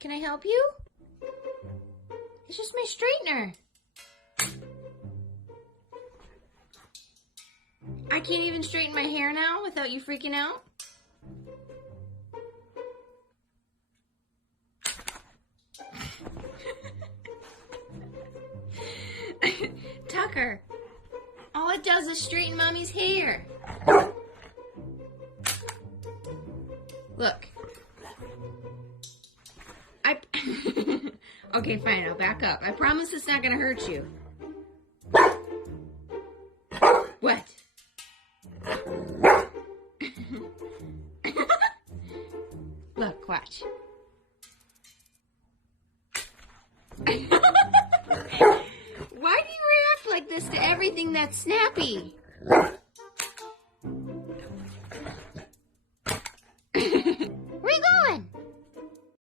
Can I help you? It's just my straightener. I can't even straighten my hair now without you freaking out? Tucker, all it does is straighten Mommy's hair. Look. Okay, fine, I'll back up. I promise it's not gonna hurt you. What? Look, watch. Why do you react like this to everything that's snappy?